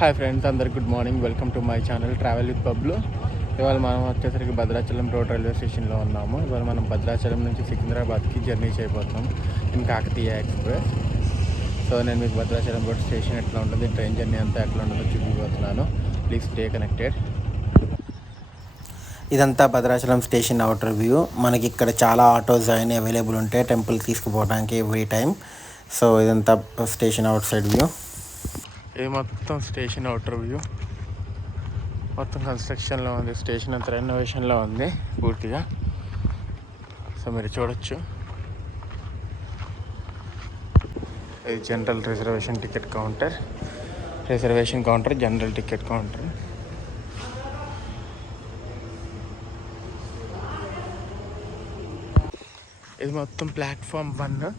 Hi friends, అందరికి good morning. Welcome to my channel travel with Bablu. ఇవాళ మనం వచ్చేసరికి భద్రాచలం రోడ్ రైల్వే స్టేషన్లో ఉన్నాము. ఇవాళ మనం భద్రాచలం నుంచి సికింద్రాబాద్కి జర్నీ చేయబోతున్నాం ఇన్ కాకతీయ ఎక్స్ప్రెస్. సో నేను మీకు భద్రాచలం రోడ్ స్టేషన్ ఎట్లా ఉంటుంది, ట్రైన్ జర్నీ అంతా ఎట్లా ఉంటుందో చూపిపోతున్నాను. Please stay connected. ఇదంతా భద్రాచలం స్టేషన్ అవుటర్ వ్యూ. మనకి ఇక్కడ చాలా ఆటోస్ అయినా అవైలబుల్ ఉంటాయి టెంపుల్ తీసుకుపోవడానికి ఎవ్రీ టైం. సో ఇదంతా స్టేషన్ అవుట్ సైడ్ వ్యూ. ఇది మొత్తం స్టేషన్ అవుటర్ వ్యూ. మొత్తం కన్స్ట్రక్షన్లో ఉంది. స్టేషన్ అంతా రెనోవేషన్లో ఉంది పూర్తిగా. సో మీరు చూడొచ్చు. ఇది general reservation ticket counter. General ticket counter. ఇది మొత్తం ప్లాట్ఫామ్ 1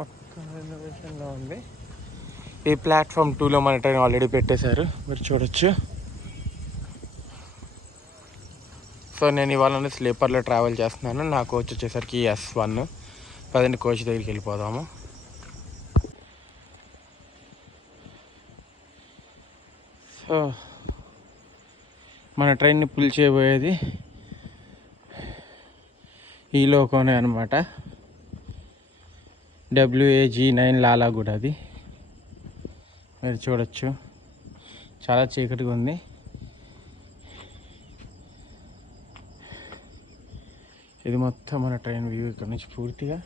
మొత్తం రెనోవేషన్లో ఉంది. ఈ ప్లాట్ఫామ్ 2లో మన ట్రైన్ ఆల్రెడీ పెట్టేశారు, మీరు చూడొచ్చు. సో నేను ఇవాళ స్లీపర్లో ట్రావెల్ చేస్తున్నాను. నా కోచ్ వచ్చేసరికి S1. పదండి కోచ్ దగ్గరికి వెళ్ళిపోదాము. సో మన ట్రైన్ని పుల్ చేయబోయేది ఈ లోకోనే అనమాట. WAG9 లాలాగూడ. అది మీరు చూడొచ్చు. చాలా చీకటిగా ఉంది. ఇది మొత్తం మన ట్రైన్ వ్యూ ఇక్కడ నుంచి పూర్తిగా.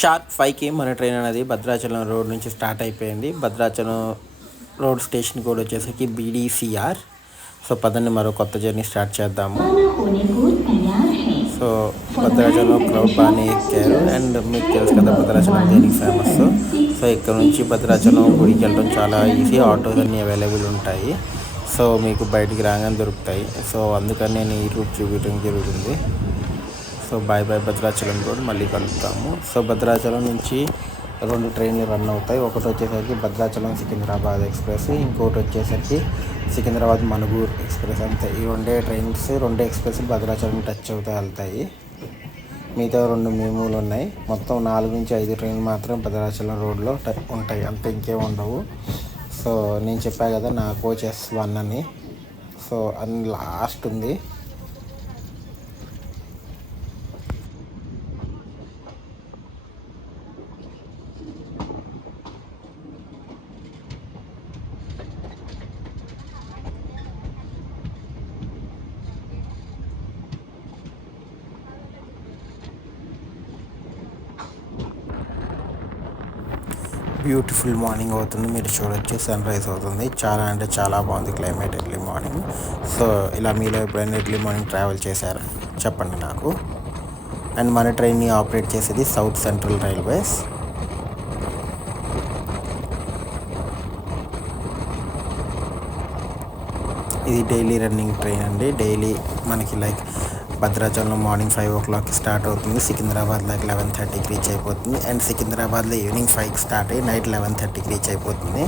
షార్ప్ 5కి మన ట్రైన్ అనేది భద్రాచలం రోడ్ నుంచి స్టార్ట్ అయిపోయింది. భద్రాచలం రోడ్ స్టేషన్ కూడా వచ్చేసరికి BDCR. సో పదండి మరో కొత్త జర్నీ స్టార్ట్ చేద్దాము. సో భద్రాచలం క్రౌడ్ బాగానే ఎక్కారు. అండ్ మీకు తెలుసు కదా భద్రాచలం దేనికి ఫేమస్. సో ఇక్కడ నుంచి భద్రాచలం గుడికి వెళ్ళడం చాలా ఈజీ. ఆటోస్ అన్నీ అవైలబుల్ ఉంటాయి. సో మీకు బయటికి రాగానే దొరుకుతాయి. సో అందుకని నేను ఈ రూట్ చూపించడం జరుగుతుంది. So by Bhadrachalam road. మళ్ళీ కలుపుతాము. సో భద్రాచలం నుంచి 2 ట్రైన్లు రన్ అవుతాయి. ఒకటి వచ్చేసరికి భద్రాచలం సికింద్రాబాద్ ఎక్స్ప్రెస్, ఇంకోటి వచ్చేసరికి సికింద్రాబాద్ మనుగూరు ఎక్స్ప్రెస్. అంతే. ఈ 2 ఎక్స్ప్రెస్ భద్రాచలం టచ్ అవుతాయి, వెళ్తాయి. మిగతా 2 మెమూలు ఉన్నాయి. మొత్తం 4 నుంచి 5 ట్రైన్లు మాత్రం భద్రాచలం రోడ్లో ఉంటాయి, అంతే, ఇంకేం ఉండవు. సో నేను చెప్పా కదా నా కోచ్ S1 అని. సో అని లాస్ట్ ఉంది. బ్యూటిఫుల్ మార్నింగ్ అవుతుంది, మీరు చూడొచ్చు. సన్ రైజ్ అవుతుంది. చాలా అంటే చాలా బాగుంది క్లైమేట్ ఎర్లీ మార్నింగ్. సో ఇలా మీలో ఎప్పుడైనా ఎర్లీ మార్నింగ్ ట్రావెల్ చేశారు చెప్పండి నాకు. అండ్ మన ట్రైన్ని ఆపరేట్ చేసేది సౌత్ సెంట్రల్ రైల్వేస్. ఇది డైలీ రన్నింగ్ ట్రైన్ అండి. డైలీ మనకి భద్రాచలంలో మార్నింగ్ 5 o'clockకి స్టార్ట్ అవుతుంది. సికింద్రాబాద్ 11:30కి రీచ్ అయిపోతుంది. అండ్ సికింద్రాబాద్లో ఈవినింగ్ 5కి స్టార్ట్ అయ్యి నైట్ 11:30కి రీచ్ అయిపోతుంది.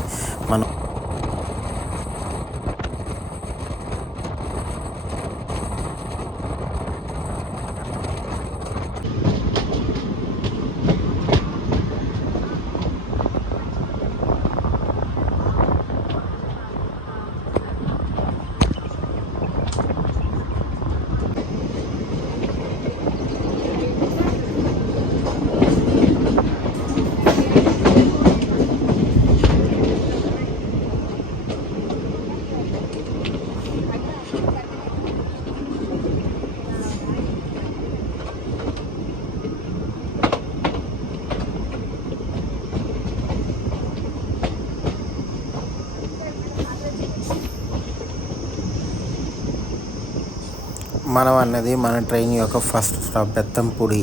మనం అన్నది మన ట్రైన్ యొక్క ఫస్ట్ స్టాప్ బెత్తంపూడి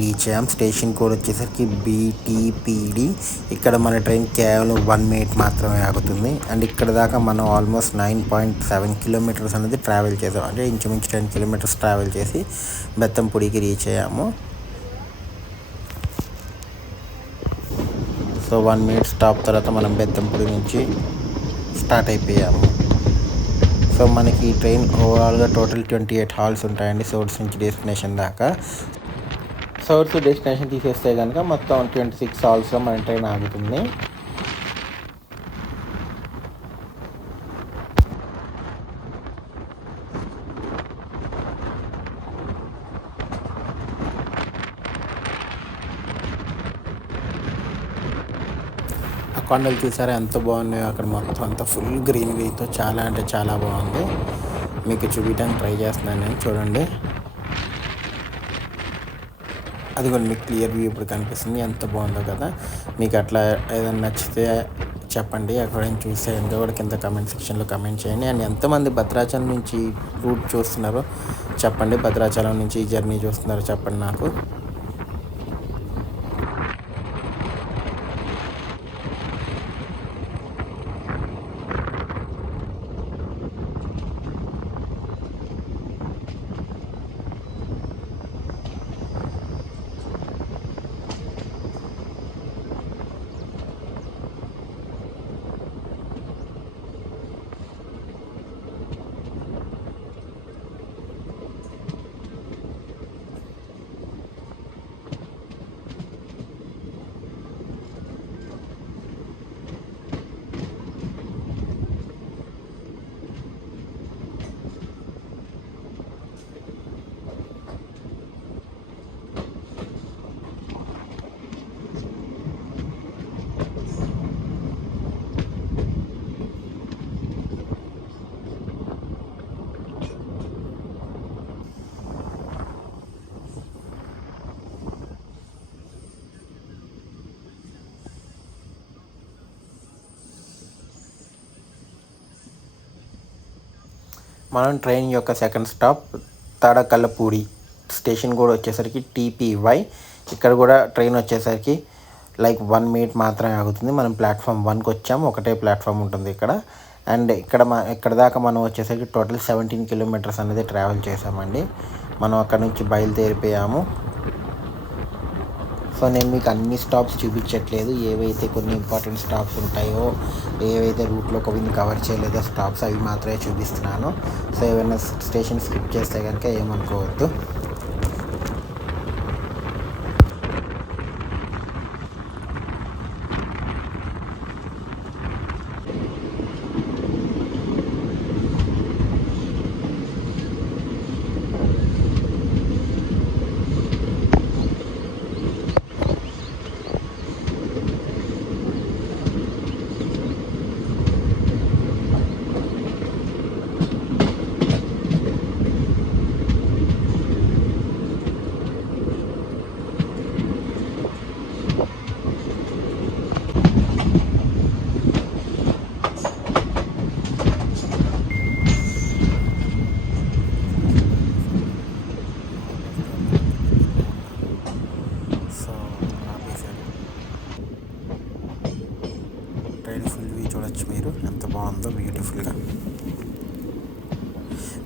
రీచ్ అయ్యాం. స్టేషన్ కోడ్ వచ్చేసరికి BTPD. ఇక్కడ మన ట్రైన్ కేవలం 1 minute మాత్రమే ఆగుతుంది. అండ్ ఇక్కడ దాకా మనం ఆల్మోస్ట్ 9.7 kilometers అనేది ట్రావెల్ చేసాం. అంటే ఇంచుమించు 10 kilometers ట్రావెల్ చేసి బెత్తంపూడికి రీచ్ అయ్యాము. సో 1 minute స్టాప్ తర్వాత మనం బెత్తంపూడి నుంచి స్టార్ట్ అయిపోయాము. సో మనకి ట్రైన్ ఓవరాల్గా టోటల్ 28 హాల్స్ ఉంటాయండి సోర్స్ నుంచి డెస్టినేషన్ దాకా. సోర్స్ డెస్టినేషన్ తీసేస్తే కనుక మొత్తం 26 హాల్స్లో మన ట్రైన్ ఆగుతుంది. కొండలు చూసారా ఎంత బాగున్నాయో, అక్కడ మొత్తం అంతా ఫుల్ గ్రీనరీతో చాలా అంటే చాలా బాగుంది. మీకు చూపించడానికి ట్రై చేస్తున్నాను నేను, చూడండి. అది కూడా మీకు క్లియర్ వ్యూ ఇప్పుడు కనిపిస్తుంది, ఎంత బాగుందో కదా. మీకు అట్లా ఏదైనా నచ్చితే చెప్పండి, ఎక్కడైనా చూస్తే ఎంతో కూడా కింద కమెంట్ సెక్షన్లో కమెంట్ చేయండి. అండ్ ఎంతమంది భద్రాచలం నుంచి రూట్ చూస్తున్నారో చెప్పండి, భద్రాచలం నుంచి ఈ జర్నీ చూస్తున్నారో చెప్పండి నాకు. మనం ట్రైన్ యొక్క సెకండ్ స్టాప్ తాడకల్లపూడి స్టేషన్ కూడా వచ్చేసరికి TPY. ఇక్కడ కూడా ట్రైన్ వచ్చేసరికి లైక్ 1 మినిట్ మాత్రమే ఆగుతుంది. మనం ప్లాట్ఫామ్ 1కి వచ్చాము, ఒకటే ప్లాట్ఫామ్ ఉంటుంది ఇక్కడ. అండ్ ఇక్కడ దాకా మనం వచ్చేసరికి టోటల్ 17 కిలోమీటర్స్ అనేది ట్రావెల్ చేసామండి. మనం అక్కడ నుంచి బయలుదేరిపోయాము. సో నేను మీకు అన్ని స్టాప్స్ చూపించట్లేదు, ఏవైతే కొన్ని ఇంపార్టెంట్ స్టాప్స్ ఉంటాయో, ఏవైతే రూట్లో కొన్ని కవర్ చేయలేదో స్టాప్స్ అవి మాత్రమే చూపిస్తున్నాను. సో ఏమైనా స్టేషన్ స్కిప్ చేస్తే కనుక ఏమనుకోవద్దు. మీరు ఎంత బాగుందో బ్యూటిఫుల్గా.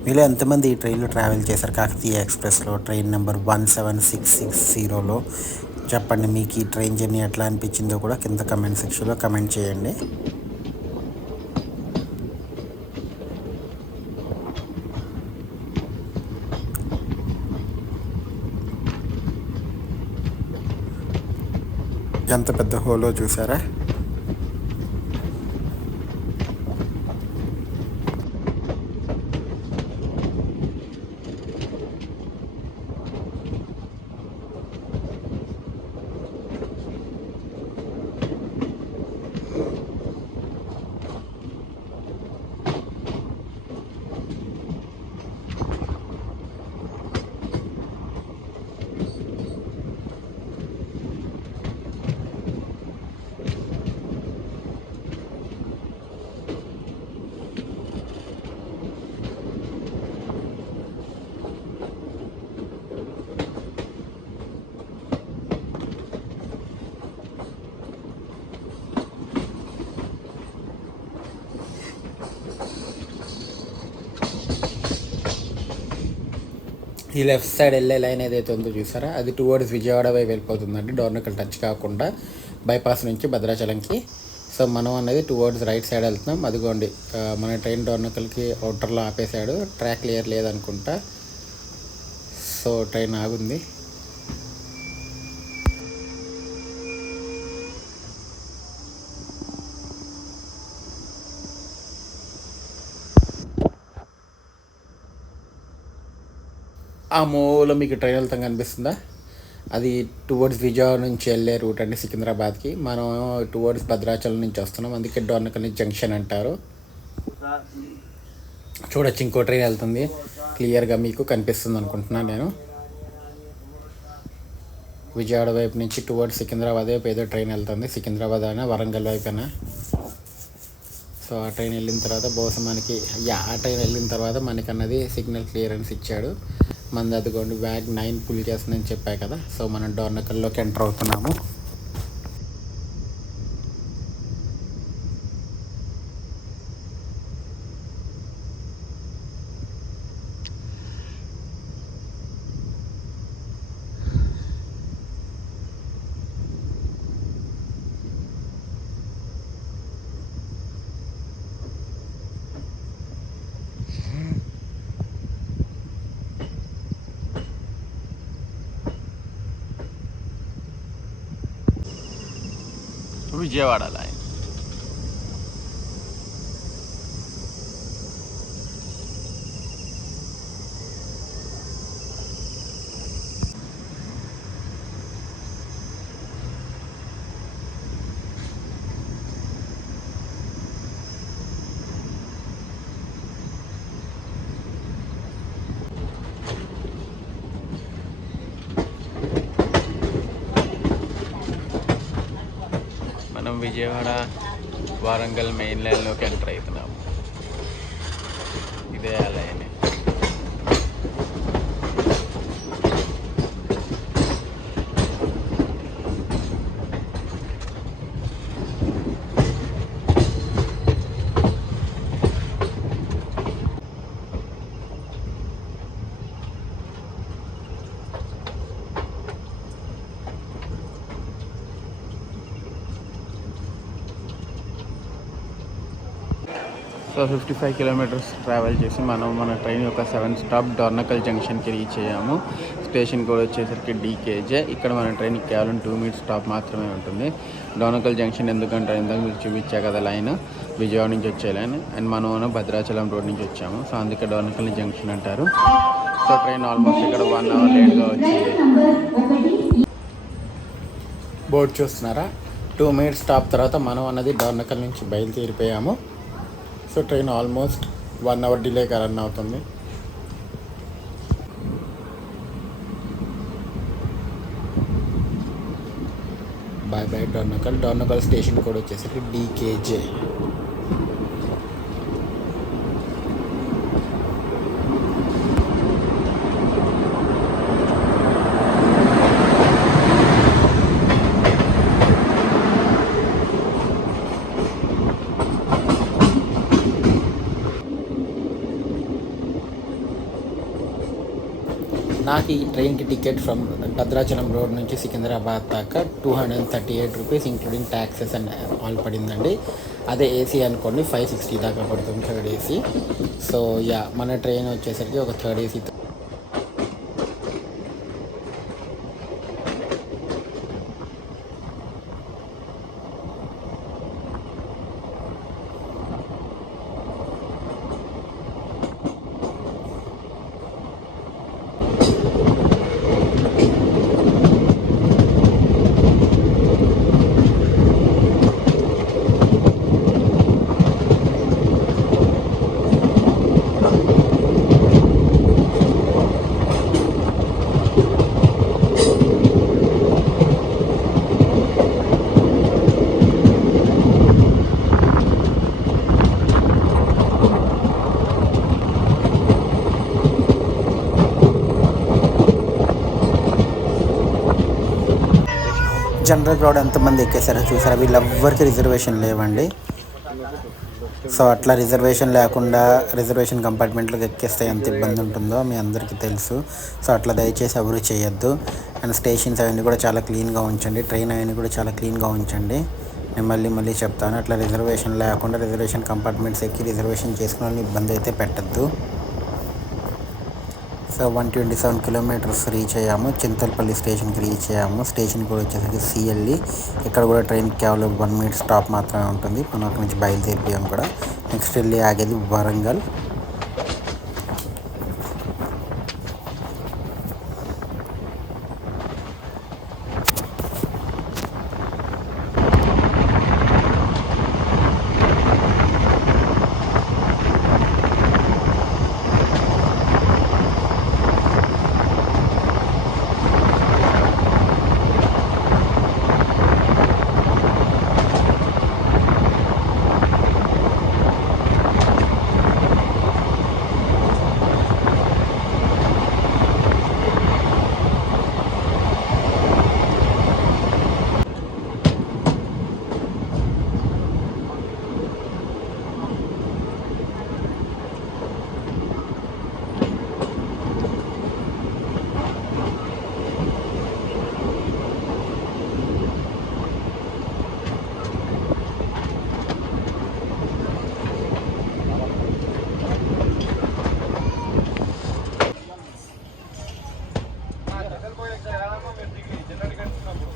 మీలో ఎంతమంది ఈ ట్రైన్లో ట్రావెల్ చేశారు కాకతీయ ఎక్స్ప్రెస్లో ట్రైన్ నెంబర్ 17660లో చెప్పండి. మీకు ఈ ట్రైన్ జర్నీ ఎట్లా అనిపించిందో కూడా కింద కమెంట్ సెక్షన్లో కమెంట్ చేయండి. ఎంత పెద్ద హోలో చూసారా. ఈ లెఫ్ట్ సైడ్ వెళ్ళే లైన్ ఏదైతే ఉందో చూసారా, అది టువర్డ్స్ విజయవాడ వైపు వెళ్ళిపోతుందండి, డోర్నకల్ టచ్ కాకుండా బైపాస్ నుంచి భద్రాచలంకి. సో సో మనం అనేది టువర్డ్స్ రైట్ సైడ్ వెళ్తున్నాం. అదిగోండి మన ట్రైన్ డోర్నకల్కి అవుటర్లో ఆపేశాడు. ట్రాక్ క్లియర్ లేదనుకుంటా. సో ట్రైన్ ఆగుంది. ఆ మూల మీకు ట్రైన్ వెళ్తాం కనిపిస్తుందా, అది టువర్డ్స్ విజయవాడ నుంచి వెళ్ళే రూట్ అండి సికింద్రాబాద్కి. మనం టువర్డ్స్ భద్రాచలం నుంచి వస్తున్నాం, అందుకే డోర్నకల్ జంక్షన్ అంటారు. చూడొచ్చు ఇంకో ట్రైన్ వెళ్తుంది, క్లియర్గా మీకు కనిపిస్తుంది అనుకుంటున్నాను నేను. విజయవాడ వైపు నుంచి టువర్డ్స్ సికింద్రాబాద్ వైపు ఏదో ట్రైన్ వెళ్తుంది. సికింద్రాబాద్ అయినా వరంగల్ వైపునా. సో ఆ ట్రైన్ వెళ్ళిన తర్వాత బహుశా మనకి ఆ ట్రైన్ వెళ్ళిన తర్వాత మనకి అన్నది సిగ్నల్ క్లియరెన్స్ ఇచ్చాడు. మనది అదిగోండి వ్యాగ్ 9 పుల్ చేస్తుందని చెప్పా కదా. సో మనం డోర్నకల్లోకి ఎంటర్ అవుతున్నాము. విజయవాడ లైన్. మనం విజయవాడ వరంగల్ మెయిన్ లైన్లోకి ఎంటర్ అవుతున్నాము. ఇదే ఆ లైన్. సో 55 కిలోమీటర్స్ ట్రావెల్ చేసి మనం మన ట్రైన్ యొక్క 7th స్టాప్ డోర్నకల్ జంక్షన్కి రీచ్ అయ్యాము. స్టేషన్ కూడా వచ్చేసరికి డీకేజే. ఇక్కడ మన ట్రైన్ కేవలం 2 మినిట్స్ స్టాప్ మాత్రమే ఉంటుంది. డోర్నకల్ జంక్షన్ ఎందుకంటే ఇందాక మీకు చూపించా కదా లైన్, విజయవాడ నుంచి వచ్చే లైన్. అండ్ మనం భద్రాచలం రోడ్ నుంచి వచ్చాము. సో అందుకే డోర్నకల్ జంక్షన్ అంటారు. సో ట్రైన్ ఆల్మోస్ట్ ఇక్కడ 1 అవర్ లేట్గా వచ్చింది. బోర్డు చూస్తున్నారా, 2 మినిట్స్ స్టాప్ తర్వాత మనం అన్నది డోర్నకల్ నుంచి బయలుదేరిపోయాము. సో ట్రైన్ ఆల్మోస్ట్ 1 అవర్ డిలేగా రన్ అవుతుంది. Bye bye Dornakal. Dornakal station కూడా వచ్చేసరికి డీకేజే. నాకు ఈ ట్రైన్కి టికెట్ ఫ్రమ్ భద్రాచలం రోడ్ నుంచి సికింద్రాబాద్ దాకా 238 rupees including taxes and all పడిందండి. అదే ఏసీ అనుకోండి 560 దాకా పడుతుంది థర్డ్ ఏసీ. సో మన ట్రైన్ వచ్చేసరికి ఒక థర్డ్ ఏసీ. జనరల్ క్రౌడ్ ఎంతమంది ఎక్కేసారో చూసారా. వీళ్ళెవ్వరికి రిజర్వేషన్ లేవండి. సో అట్లా రిజర్వేషన్ లేకుండా రిజర్వేషన్ కంపార్ట్మెంట్లోకి ఎక్కేస్తే ఎంత ఇబ్బంది ఉంటుందో మీ అందరికీ తెలుసు. సో అట్లా దయచేసి ఎవరు చేయొద్దు. అండ్ స్టేషన్స్ అవన్నీ కూడా చాలా క్లీన్గా ఉంచండి. ట్రైన్ అవన్నీ కూడా చాలా క్లీన్గా ఉంచండి. నేను మళ్ళీ చెప్తాను, అట్లా రిజర్వేషన్ లేకుండా రిజర్వేషన్ కంపార్ట్మెంట్స్ ఎక్కి రిజర్వేషన్ చేసుకుని ఇబ్బంది అయితే పెట్టద్దు. సో 127 కిలోమీటర్స్ రీచ్ అయ్యాము. చింతలపల్లి స్టేషన్కి రీచ్ అయ్యాము. స్టేషన్ కూడా వచ్చేసరికి సిఎల్ఈ. ఇక్కడ కూడా ట్రైన్ కేవలం 1 మినిట్ స్టాప్ మాత్రమే ఉంటుంది. మనం అక్కడి నుంచి బయలుదేరిపోయాము కూడా. నెక్స్ట్ వెళ్ళి ఆగేది వరంగల్.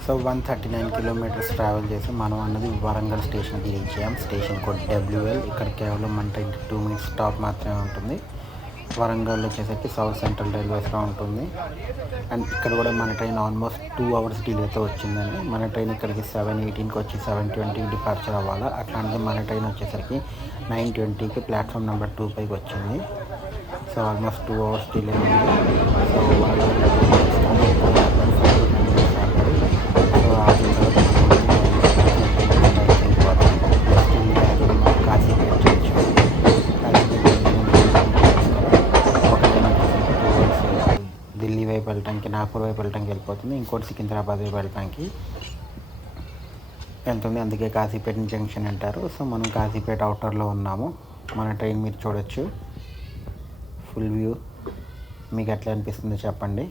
సో 139 కిలోమీటర్స్ ట్రావెల్ చేసి మనం అన్నది వరంగల్ స్టేషన్కి రీచ్ అయ్యాం. Station code WL. ఇక్కడ కేవలం మన ట్రైన్ 2 మినిట్స్ స్టాప్ మాత్రమే ఉంటుంది. వరంగల్ వచ్చేసరికి సౌత్ సెంట్రల్ రైల్వేస్లో ఉంటుంది. అండ్ ఇక్కడ కూడా మన ట్రైన్ ఆల్మోస్ట్ 2 అవర్స్ డిలేతో వచ్చిందండి. మన ట్రైన్ ఇక్కడికి 7:18కి వచ్చి 7:20కి డిపార్చర్ అవ్వాలి. అట్లాంటిది మన ట్రైన్ వచ్చేసరికి 9:20కి ప్లాట్ఫామ్ నెంబర్ 2 పైకి వచ్చింది. సో ఆల్మోస్ట్ 2 అవర్స్ డిలే ఉంది. సో ఢిల్లీ వైపు వెళ్ళటానికి, నాగపూర్ వైపు వెళ్ళటానికి వెళ్ళిపోతుంది. ఇంకోటి సికింద్రాబాద్ వైపు వెళ్ళటానికి వెళ్తుంది. అందుకే కాశీపేట జంక్షన్ అంటారు. సో మనం కాశీపేట అవుటర్లో ఉన్నాము. మన ట్రైన్ మీరు చూడొచ్చు. ఫుల్ వ్యూ మీకు ఎట్లా అనిపిస్తుందో చెప్పండి.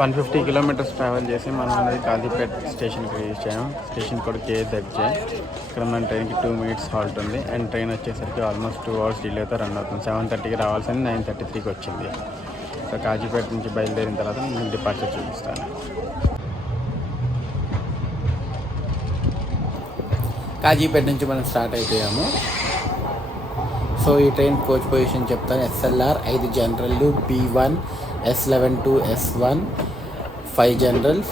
వన్ 150 కిలోమీటర్స్ ట్రావెల్ చేసి మనం అనేది కాజీపేట్ స్టేషన్కి రీచ్ అయ్యాం. స్టేషన్ కూడా KZJ. ఇక్కడ మన ట్రైన్కి 2 మినిట్స్ హాల్ట్ ఉంది. అండ్ ట్రైన్ వచ్చేసరికి ఆల్మోస్ట్ 2 అవర్స్ డిలేతో రన్ అవుతుంది. 7:30కి రావాల్సింది 9:33కి వచ్చింది. సో కాజీపేట నుంచి బయలుదేరిన తర్వాత నేను డిపార్చర్ చూపిస్తాను. కాజీపేట నుంచి మనం స్టార్ట్ అయిపోయాము. సో ఈ ట్రైన్ కోచ్ పొజిషన్ చెప్తాను. SLR 5 general, B1, S11 to S1 5 generals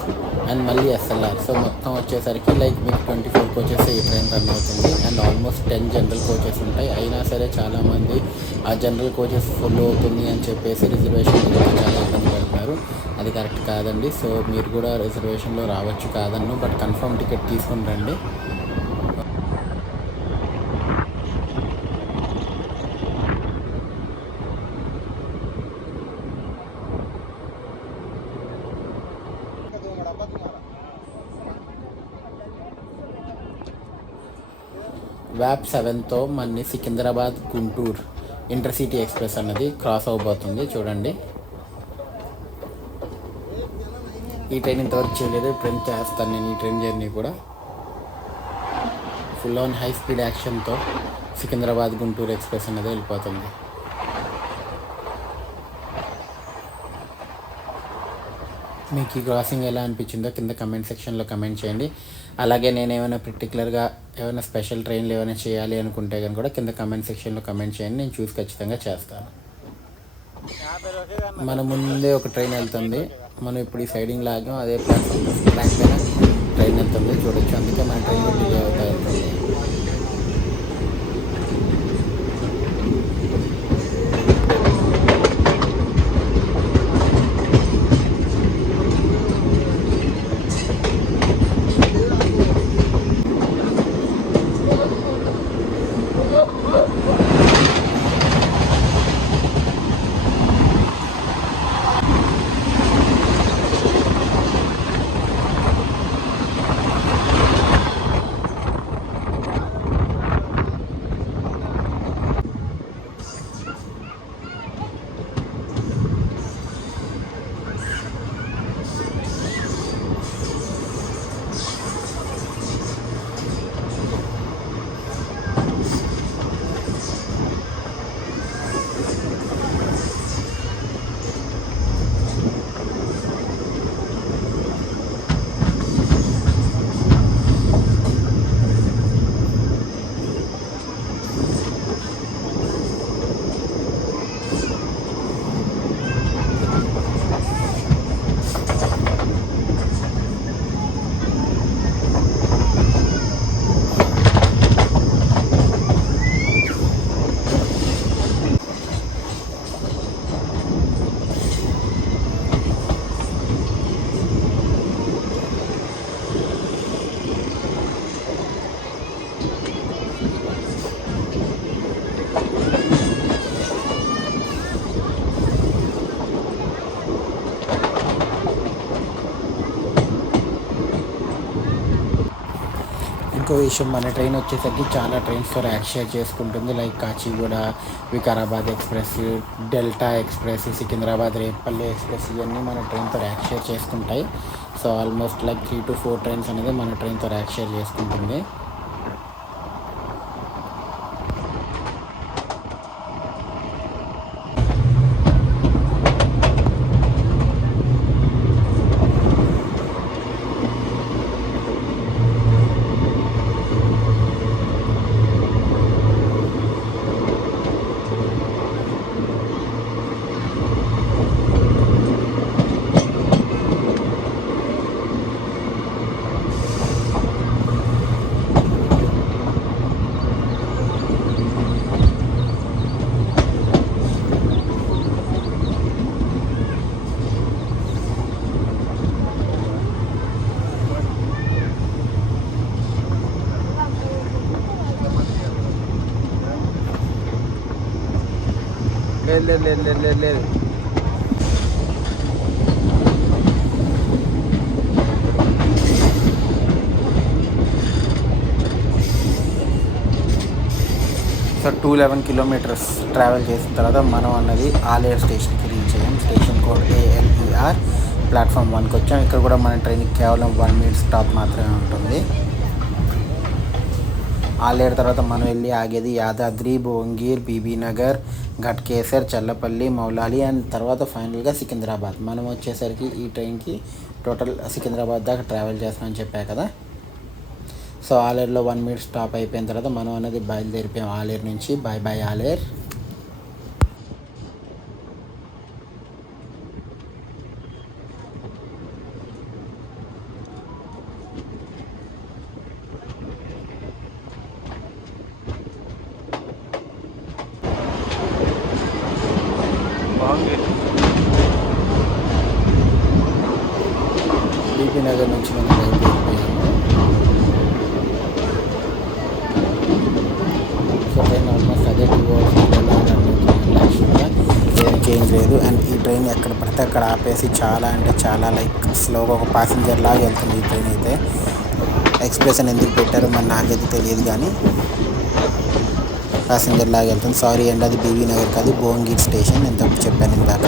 and మళ్ళీ SLR. సో మొత్తం వచ్చేసరికి లైక్ మీకు 24 కోచెస్ ఈ ట్రైన్ రన్ అవుతుంది. అండ్ ఆల్మోస్ట్ 10 జనరల్ కోచెస్ ఉంటాయి. అయినా సరే చాలామంది ఆ జనరల్ కోచెస్ ఫుల్ అవుతుంది అని చెప్పేసి రిజర్వేషన్ చాలా ఇబ్బంది పడుతున్నారు. అది కరెక్ట్ కాదండి. సో మీరు కూడా రిజర్వేషన్లో రావచ్చు కాదన్ను, బట్ కన్ఫర్మ్ టికెట్ తీసుకుని రండి. WAP 7తో మన సికింద్రాబాద్ గుంటూరు ఇంటర్సిటీ ఎక్స్ప్రెస్ అన్నది క్రాస్ అవబోతుంది. చూడండి. ఈ ట్రైన్ ఇంతవరకు చేయలేదు, ట్రైన్ చేస్తాను నేను. ఈ ట్రైన్ జర్నీ కూడా ఫుల్ ఆన్ హై స్పీడ్ యాక్షన్తో సికింద్రాబాద్ గుంటూరు ఎక్స్ప్రెస్ అనేది వెళ్ళిపోతుంది. మీకు ఈ క్రాసింగ్ ఎలా అనిపించిందో కింద కమెంట్ సెక్షన్లో కమెంట్ చేయండి. అలాగే నేను ఏమైనా పర్టికులర్గా ఏమైనా స్పెషల్ ట్రైన్లు ఏమైనా చేయాలి అనుకుంటే కానీ కూడా కింద కమెంట్ సెక్షన్లో కమెంట్ చేయండి, నేను చూసి ఖచ్చితంగా చేస్తాను. మన ముందే ఒక ట్రైన్ వెళ్తుంది, మనం ఇప్పుడు ఈ సైడింగ్ లాగాం, అదే ప్లాట్ఫామ్ ట్రాక్ పైన ట్రైన్ వెళ్తుంది చూడొచ్చు. అందుకే మన ట్రైన్ డిలే అవుతా వెళ్తుంది. ఇంకో విషయం, మన ట్రైన్ వచ్చేసరికి చాలా ట్రైన్స్తో ర్యాక్ షేర్ చేసుకుంటుంది. Like Kacheguda, Vikarabad express, Delta express, Secunderabad Repalle express, ఇవన్నీ మన ట్రైన్తో ర్యాక్ షేర్ చేసుకుంటాయి. So almost like 3 to 4 trains అనేది మన ట్రైన్తో ర్యాక్ షేర్ చేసుకుంటుంది. లేదు. సో 211 kilometers ట్రావెల్ చేసిన తర్వాత మనం అన్నది ఆలేరు స్టేషన్కి రీచ్ అయ్యాం. స్టేషన్ కోడ్ ALER, ప్లాట్ఫామ్ 1కి వచ్చాం. ఇక్కడ కూడా మన ట్రైన్కి కేవలం 1 minute స్టాప్ మాత్రమే ఉంటుంది. ఆలేరు తర్వాత మనం వెళ్ళి ఆగేది యాదాద్రి, భువనగిర్, బీబీనగర్, ఘట్కేసర్, చల్లపల్లి, మౌలాలి అండ్ తర్వాత ఫైనల్గా సికింద్రాబాద్. మనం వచ్చేసరికి ఈ ట్రైన్కి టోటల్ సికింద్రాబాద్ దాకా ట్రావెల్ చేస్తామని చెప్పా కదా. సో ఆలేరులో 1 minute స్టాప్ అయిపోయిన తర్వాత మనం అనేది బయలుదేరిపోయాం ఆలేరు నుంచి. బాయ్ ఆలేరు. బీబీ నగర్ నుంచి మనం బయలుదేరిపోయాము. సో ట్రైన్ ఆల్మోస్ట్ అదే 2 hours యాక్చువల్గా ఏం చేంజ్ లేదు. అండ్ ఈ ట్రైన్ ఎక్కడ పడితే అక్కడ ఆపేసి చాలా అంటే చాలా లైక్ స్లోగా ఒక ప్యాసింజర్ లాగా వెళ్తుంది ఈ ట్రైన్ అయితే. ఎక్స్ప్రెస్ అని ఎందుకు పెట్టారో మరి నాకైతే తెలియదు, కానీ ప్యాసింజర్ లాగా వెళ్తుంది. సారీ అండి, అది బీబీ నగర్ కాదు, భువనగిర్ స్టేషన్. నేను తప్పు చెప్పాను ఇందాక.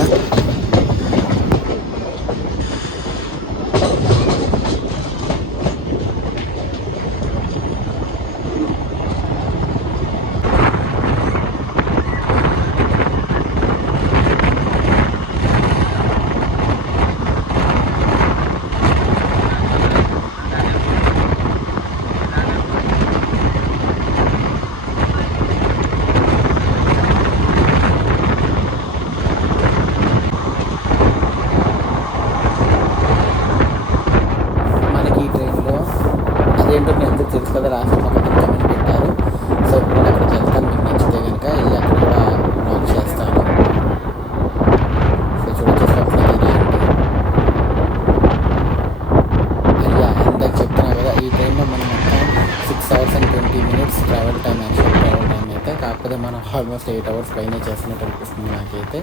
అదేంటో మీ అందరికి తెలుసు కదా, లాస్ట్ టైం ఒక కమెంట్ పెట్టారు. సో ఇప్పుడు నేను అక్కడికి వెళ్తాను, మీకు నచ్చితే కనుక వెళ్ళి అక్కడ కూడా బ్లాగ్ చేస్తాను. సో చూడొచ్చు స్వప్న ఇందాక చెప్తున్నా కదా, ఈ ట్రైన్లో మనం మొత్తం 6 hours and 20 minutes travel time, actual travel time అయితే. కాకపోతే మనం ఆల్మోస్ట్ 8 hours పైన చేస్తున్నట్టు అనిపిస్తుంది నాకైతే.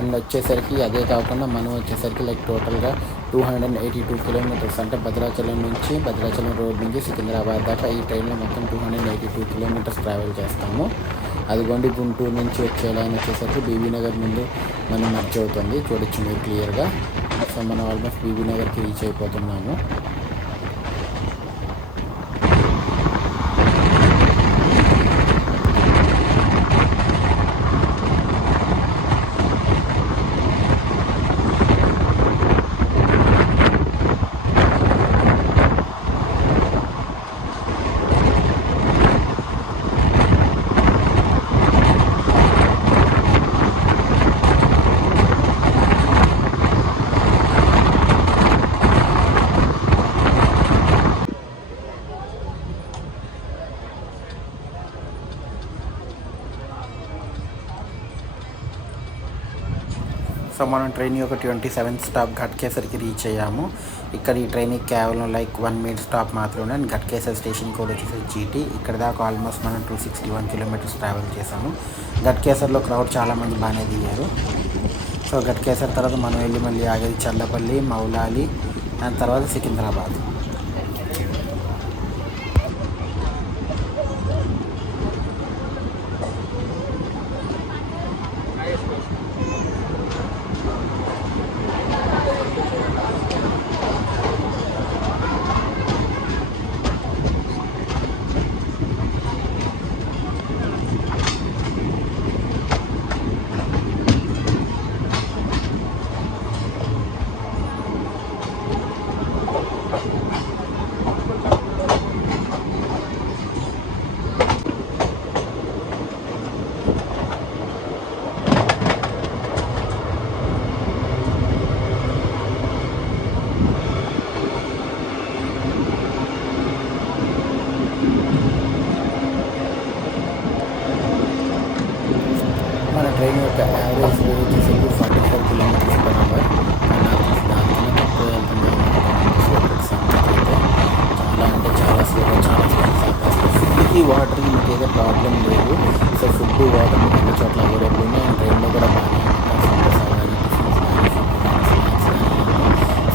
అండ్ వచ్చేసరికి అదే కాకుండా మనం వచ్చేసరికి లైక్ టోటల్గా 282 kilometers, అంటే భద్రాచలం రోడ్ నుంచి సికింద్రాబాద్ దాకా ఈ ట్రైన్లో మొత్తం 282 kilometers ట్రావెల్ చేస్తాము. అదిగోండి గుంటూరు నుంచి వచ్చే లైన్ వచ్చేసరికి బీబీ నగర్ ముందు మనం మర్చి అవుతుంది, చూడొచ్చు మీరు క్లియర్గా. సో మనం ఆల్మోస్ట్ బీబీ నగర్కి రీచ్ అయిపోతున్నాము. సో మనం ట్రైన్ యొక్క 27th స్టాప్ ఘట్కేసర్కి రీచ్ అయ్యాము. ఇక్కడ ఈ ట్రైన్ కేవలం లైక్ 1 minute స్టాప్ మాత్రమే. అండ్ ఘట్కేసర్ స్టేషన్ కూడా వచ్చేసి జీటీ. ఇక్కడ దాకా ఆల్మోస్ట్ మనం 261 kilometers ట్రావెల్ చేసాము. ఘట్కేసర్లో క్రౌడ్ చాలామంది బాగానే దిగారు. సో ఘట్కేసర్ తర్వాత మనం వెళ్ళి మళ్ళీ ఆగేది చల్లపల్లి, మౌలాలి అండ్ తర్వాత సికింద్రాబాద్. ట్రైన్ యొక్క యావరేజ్ స్పీడ్ వచ్చేసి 44 kilometers per hour. దానికన్నా తక్కువ వెళ్తుంది. చాలా అంటే చాలా స్లోగా, చాలా ఫుడ్కి వాటర్కి మీకు ఏదో ప్రాబ్లం లేదు. సో ఫుడ్ వాటర్ మీకు అన్ని చోట్ల అవైలబుల్ ఉన్నాయి. అండ్ ట్రైన్లో కూడా బాగానే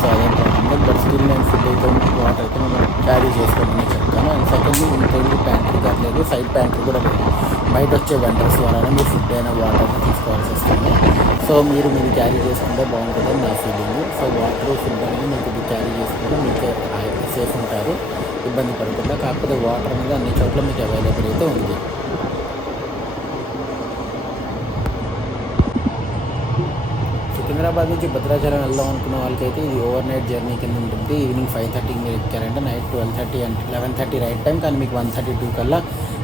సో అదే ప్రాబ్లం. బట్ స్టిల్ నేను ఫుడ్ అయితే వాటర్ అయితే నేను క్యారీ చేసుకోమని చెప్తాను. అండ్ సెకండ్లీ ఈ ట్రైన్కి ప్యాంట్రీ కాదు, సైడ్ ప్యాంట్రీ కూడా లేదు. బయట వచ్చే వెండర్స్ ద్వారానే మీరు ఫుడ్ అయినా వాటర్ని తీసుకోవాల్సి వస్తుంది. సో మీరు క్యారీ చేసుకుంటే బాగుంటుందని నా ఫీలింగ్. సో వాటర్ ఫుడ్ అనేది మీకు క్యారీ చేసుకుంటే మీకు సేఫ్ ఉంటారు, ఇబ్బంది పడకుండా. కాకపోతే వాటర్ అనేది అన్ని చోట్ల మీకు అవైలబుల్ అయితే ఉంది. సికింద్రాబాద్ నుంచి భద్రాచలం వెళ్దాం అనుకున్న వాళ్ళకైతే ఇది ఓవర్ నైట్ జర్నీ కింద ఉంటుంది. ఈవినింగ్ 5:30 మీరు ఎక్కారంటే నైట్ 12:30 అంటే 11:30 రైట్ టైం. కానీ మీకు 1:32 కల్లా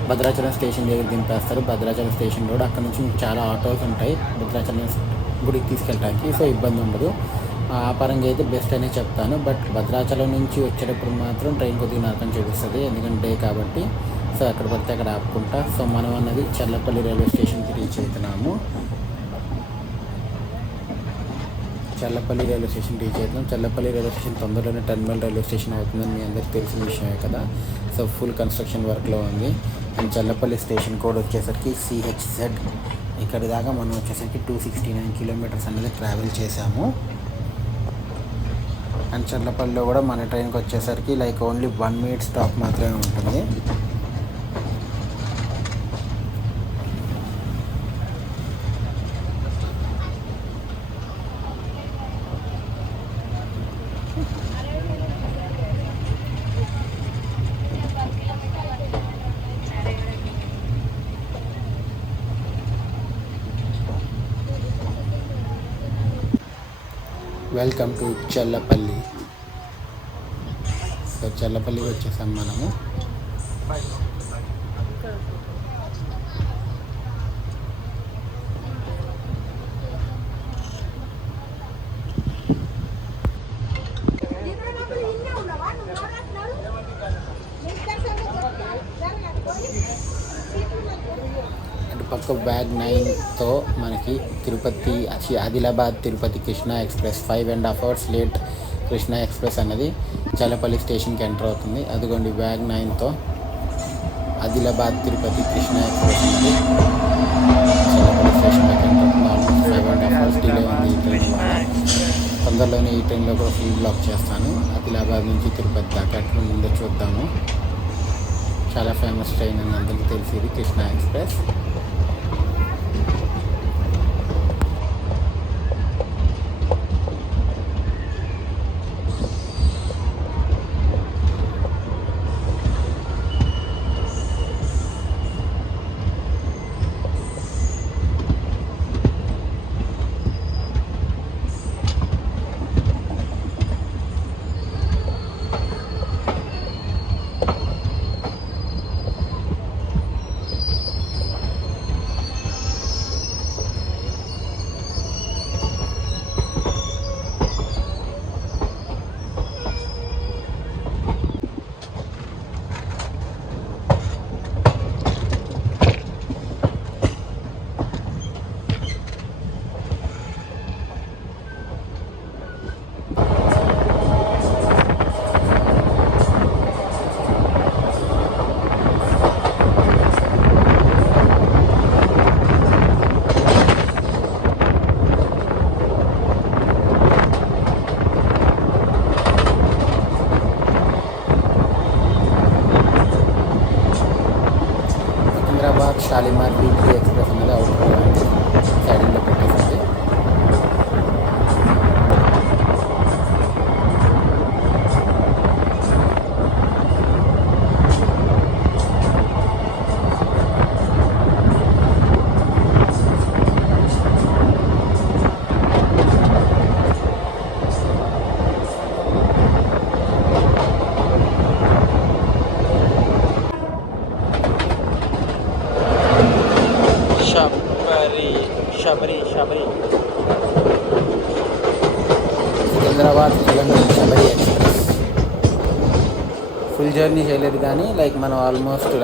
భద్రాచలం స్టేషన్ దగ్గర దింపేస్తారు. భద్రాచలం స్టేషన్ రోడ్ అక్కడ నుంచి మీకు చాలా ఆటోస్ ఉంటాయి భద్రాచలం గుడికి తీసుకెళ్ళడానికి. సో ఇబ్బంది ఉండదు. ఆ పరంగా అయితే బెస్ట్ అనే చెప్తాను. బట్ భద్రాచలం నుంచి వచ్చేటప్పుడు మాత్రం ట్రైన్ కొద్దిగా నరకం చూపిస్తుంది, ఎందుకంటే డే కాబట్టి. సో ఎక్కడ పడితే అక్కడ ఆపుకుంటా. సో మనం అన్నది చల్లపల్లి రైల్వే స్టేషన్కి రీచ్ అవుతున్నాము. చల్లపల్లి రైల్వే స్టేషన్ రీచ్ అవుతున్నాం. చల్లపల్లి రైల్వే స్టేషన్ తొందరలోనే టెర్మినల్ రైల్వే స్టేషన్ అవుతుందని మీ అందరికీ తెలిసిన విషయమే కదా. సో ఫుల్ కన్స్ట్రక్షన్ వర్క్లో ఉంది. అండ్ చల్లపల్లి స్టేషన్ కోడ్ వచ్చేసరికి CHZ. ఇక్కడి దాకా మనం వచ్చేసరికి 269 kilometers అనేది ట్రావెల్ చేసాము. అండ్ చల్లపల్లిలో కూడా మన ట్రైన్కి వచ్చేసరికి లైక్ ఓన్లీ 1 minute స్టాప్ మాత్రమే ఉంటుంది. Welcome to Challapalli. సో చల్లపల్లికి వచ్చేసాం మనము. ఒక బ్యాగ్ 9తో మనకి Tirupati Adilabad Tirupati Krishna express 5.5 hours late Krishna express అనేది చల్లపల్లి స్టేషన్కి ఎంటర్ అవుతుంది. అదిగోండి బ్యాగ్ 9తో ఆదిలాబాద్ తిరుపతి కృష్ణా ఎక్స్ప్రెస్ అనేది చల్లపల్లి స్టేషన్లోకి ఎంటర్ అవుతుంది. ఆల్మోస్ట్ 5.5 hours డిలే ఉంది ఈ ట్రైన్ వల్ల. తొందరలోనే ఈ ట్రైన్లో కూడా ఫుల్ బ్లాక్ చేస్తాను. ఆదిలాబాద్ నుంచి తిరుపతి దాకా అట్లా ముందే చూద్దాము. చాలా ఫేమస్ ట్రైన్ అని అందరికీ తెలిసేది Krishna express. Secunderabad Shalimar weekly express అనేది అవుట్ సైడింగ్లో పెట్టేసింది. Sabari Secunderabad Sabari express full journey చేయలేదు కానీ మనం ఆల్మోస్ట్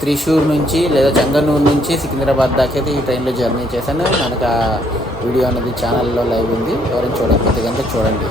త్రిశూర్ నుంచి లేదా చెంగన్నూరు నుంచి సికింద్రాబాద్ దాకా అయితే ఈ ట్రైన్లో జర్నీ చేశాను. మనకు ఆ వీడియో అనేది ఛానల్లో లైవ్ ఉంది. ఎవరైనా చూడకపోతే కనుక చూడండి.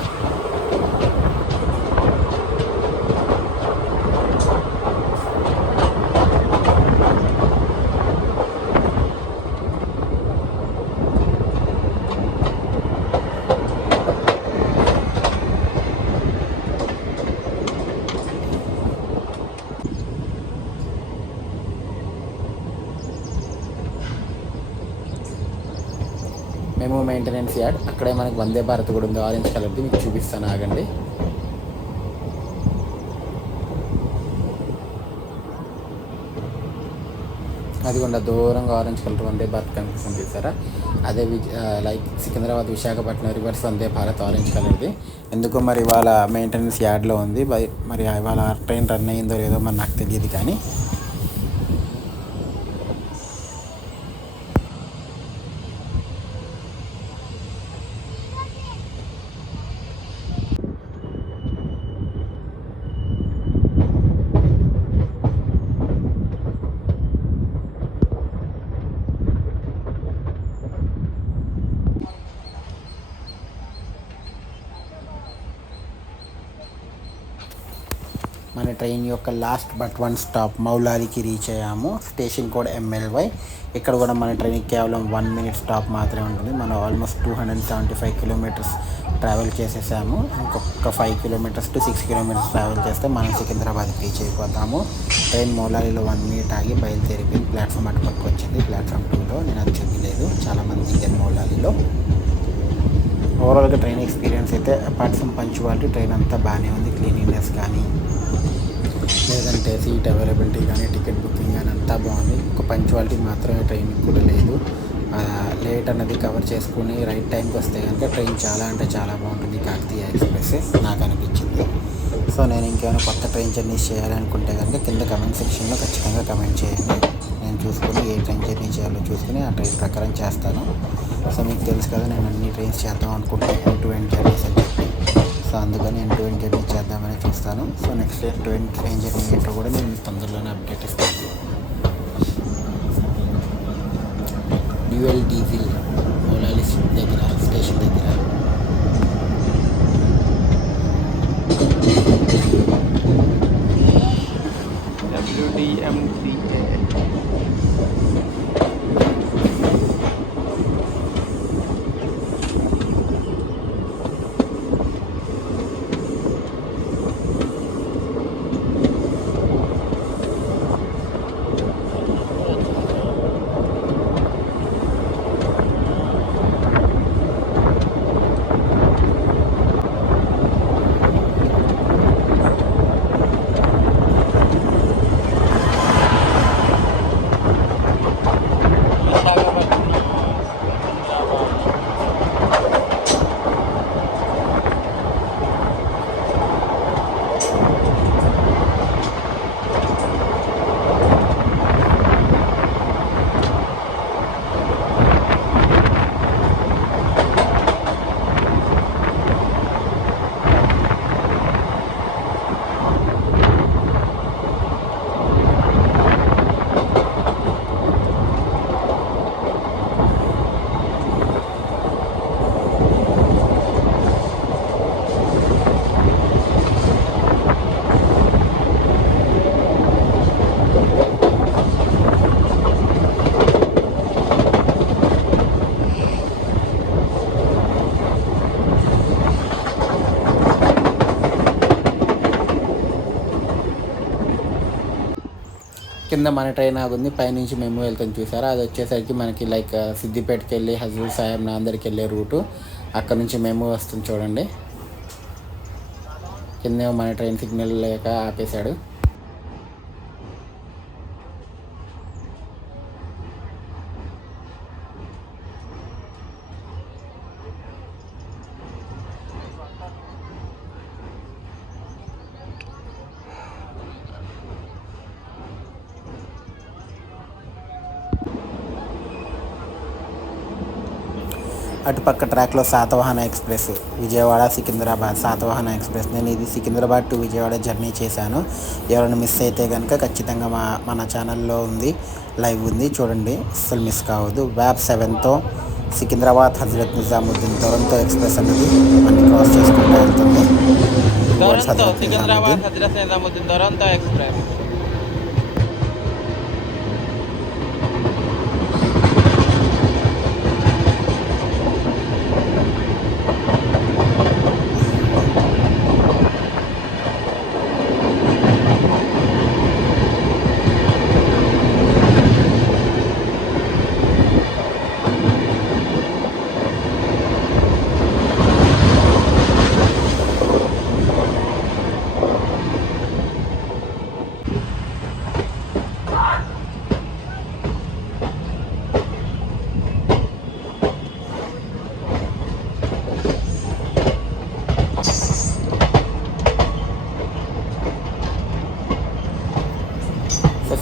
మేము మెయింటెనెన్స్ యార్డ్, అక్కడే మనకి వందే భారత్ కూడా ఉంది, ఆరెంజ్ కలర్ది. మీకు చూపిస్తాను, ఆగండి. అదిగోండి దూరంగా ఆరెంజ్ కలర్ వందే భారత్ కనిపిస్తుంది చూసారా? అదే సికింద్రాబాద్ విశాఖపట్నం రివర్స్ వందే భారత్ ఆరెంజ్ కలర్ది. ఎందుకో మరి ఇవాళ మెయింటెనెన్స్ యార్డ్లో ఉంది. మరి ఇవాళ ట్రైన్ రన్ అయ్యిందో లేదో మరి నాకు తెలియదు. కానీ మన ట్రైన్ యొక్క లాస్ట్ బట్ వన్ స్టాప్ మౌలాలికి రీచ్ అయ్యాము. Station code MLY. ఇక్కడ కూడా మన ట్రైన్కి కేవలం 1 minute స్టాప్ మాత్రమే ఉంటుంది. మనం ఆల్మోస్ట్ 275 kilometers ట్రావెల్ చేసేసాము. ఇంకొక 5 kilometers to 6 kilometers ట్రావెల్ చేస్తే మనం సికింద్రాబాద్కి రీచ్ అయిపోతాము. ట్రైన్ మౌలాలిలో 1 minute ఆగి బయలుదేరిపోయింది. ప్లాట్ఫామ్ అటు పక్క వచ్చింది, ప్లాట్ఫామ్ 2లో. నేను అది చూపించలేదు, చాలామంది దిగారు మౌలాలిలో. ఓవరాల్గా ట్రైన్ ఎక్స్పీరియన్స్ అయితే అపార్ట్ ఫ్రమ్ పంచువాలిటీ ట్రైన్ అంతా బాగానే ఉంది. క్లీనింగ్నెస్ కానీ లేదంటే సీట్ అవైలబిలిటీ కానీ టికెట్ బుకింగ్ కానీ అంతా బాగుంది. ఒక పంచువాలిటీ మాత్రమే ట్రైన్కి కూడా లేదు. లేట్ అన్నది కవర్ చేసుకుని రైట్ టైంకి వస్తే కనుక ట్రైన్ చాలా అంటే చాలా బాగుంటుంది. కాకతీయ ఎక్స్ప్రెస్ నాకు అనిపించింది. సో నేను ఇంకేమైనా కొత్త ట్రైన్ జర్నీస్ చేయాలనుకుంటే కనుక కింద కమెంట్ సెక్షన్లో ఖచ్చితంగా కమెంట్ చేయండి. నేను చూసుకుని ఏ ట్రైన్ జర్నీ చేయాలో చూసుకుని ఆ ట్రైన్ ప్రకారం చేస్తాను. సో మీకు తెలుసు కదా, నేను అన్ని ట్రైన్స్ చేద్దాం అనుకుంటున్నాను, ఎండ్ టు ఎండ్ జర్నీస్ అని చెప్పి. సో అందుకని ఎండ్ టు ఎండ్ జర్నీ చేద్దామని చూస్తాను. So next end to end train journey ఏంటో కూడా నేను తొందరలోనే అప్డేట్ ఇస్తాను. ఫ్యూయల్ డీజిల్ మౌలాలి దగ్గర స్టేషన్ దగ్గర. WDMCA. కింద మన ట్రైన్ ఆగుంది, పైనుంచి మేము వెళ్తాం చూసారా. అది వచ్చేసరికి మనకి లైక్ సిద్దిపేటకి వెళ్ళి హజూర్ సాహెబ్ నాందర్కి వెళ్ళే రూటు. అక్కడ నుంచి మేము వస్తుంది చూడండి. కింద మన ట్రైన్ సిగ్నల్ లేక ఆపేశాడు. అటుపక్క ట్రాక్లో శాతవాహన ఎక్స్ప్రెస్ విజయవాడ సికింద్రాబాద్ శాతవాహన ఎక్స్ప్రెస్. నేను ఇది సికింద్రాబాద్ టు విజయవాడ జర్నీ చేశాను. ఎవరైనా మిస్ అయితే కనుక ఖచ్చితంగా మన ఛానల్లో ఉంది, లైవ్ ఉంది, చూడండి, అస్సలు మిస్ కావద్దు. వ్యాప్ 7తో సికింద్రాబాద్ హజరత్ నిజాముద్దీన్ దురంతో ఎక్స్ప్రెస్ అనేది అన్ని క్రాస్ చేసుకుంటూ వెళ్తుంది. సికింద్రాబాద్ హజరత్ నిజాముద్దీన్ దురంతో ఎక్స్ప్రెస్.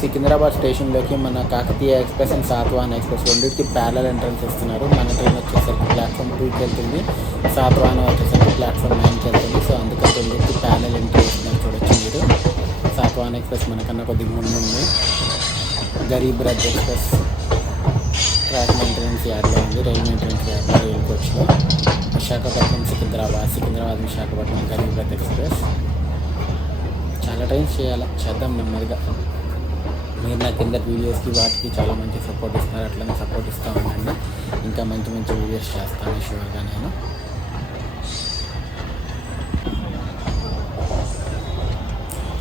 సికింద్రాబాద్ స్టేషన్లోకి మన Kakatiya express and Satavahana express రెండింటికి ప్యారలల్ ఎంట్రన్స్ ఇస్తున్నారు. మన ట్రైన్ వచ్చేసరికి ప్లాట్ఫామ్ 2కి వెళ్తుంది, శాతవాహన వచ్చేసరికి ప్లాట్ఫామ్ 9కి వెళ్తుంది. సో అందుకని రెండింటికి ప్యారలల్ ఎంట్రీ ఇస్తున్నారు, చూడొచ్చు మీరు. శాతవాహన ఎక్స్ప్రెస్ మనకన్నా కొద్దిగా ముందుంది. Garib Rath express track maintenance యార్డ్లో ఉంది, రైల్ మెయింటెనెన్స్ యార్డ్లో, రైల్ కోచ్లో. విశాఖపట్నం సికింద్రాబాద్, సికింద్రాబాద్ విశాఖపట్నం గరీబ్ రథ్ ఎక్స్ప్రెస్. చాలా ట్రైన్స్ చేద్దాం నెమ్మదిగా. మీరు నా కింద వీడియోస్కి వాటికి చాలా మంచి సపోర్ట్ ఇస్తున్నారు, అట్లనే సపోర్ట్ ఇస్తూ ఉండండి. ఇంకా మంచి మంచి వీడియోస్ చేస్తాను షూర్గా నేను.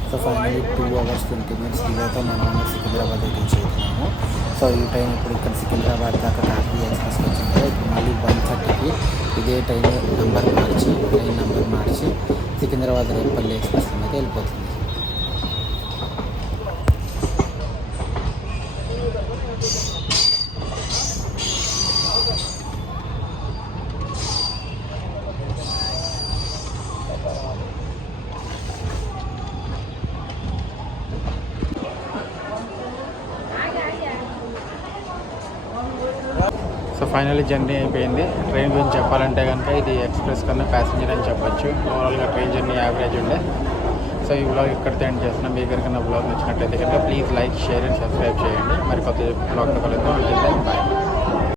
సో ఫైనల్లీ 2 hours 20 minutes డిలేతో మనం సికింద్రాబాద్ రీచ్ అవుతున్నాము. సో ఈ ట్రైన్ ఇప్పుడు ఇక్కడ సికింద్రాబాద్ దాకా కాకతీయ ఎక్స్ప్రెస్కి వచ్చింది కదా. ఇప్పుడు మళ్ళీ 1:30కి ఇదే ట్రైన్ నెంబర్ మార్చి సికింద్రాబాద్ రేపల్లి ఎక్స్ప్రెస్ అనేది వెళ్ళిపోతుంది. సో ఫైనల్లీ జర్నీ అయిపోయింది. ట్రైన్ గురించి చెప్పాలంటే కనుక ఇది ఎక్స్ప్రెస్ కన్నా ప్యాసింజర్ అని చెప్పొచ్చు. ఓవరాల్గా ట్రైన్ జర్నీ యావరేజ్ ఉండే. సో ఈ బ్లాగ్ ఇక్కడితో ఎండ్ చేస్తున్నాం. మీకు కనుక బ్లాగ్ నచ్చినట్లయితే కనుక please like, share and subscribe చేయండి. మరి కొత్త బ్లాగ్తో కలుద్దాం. బాయ్.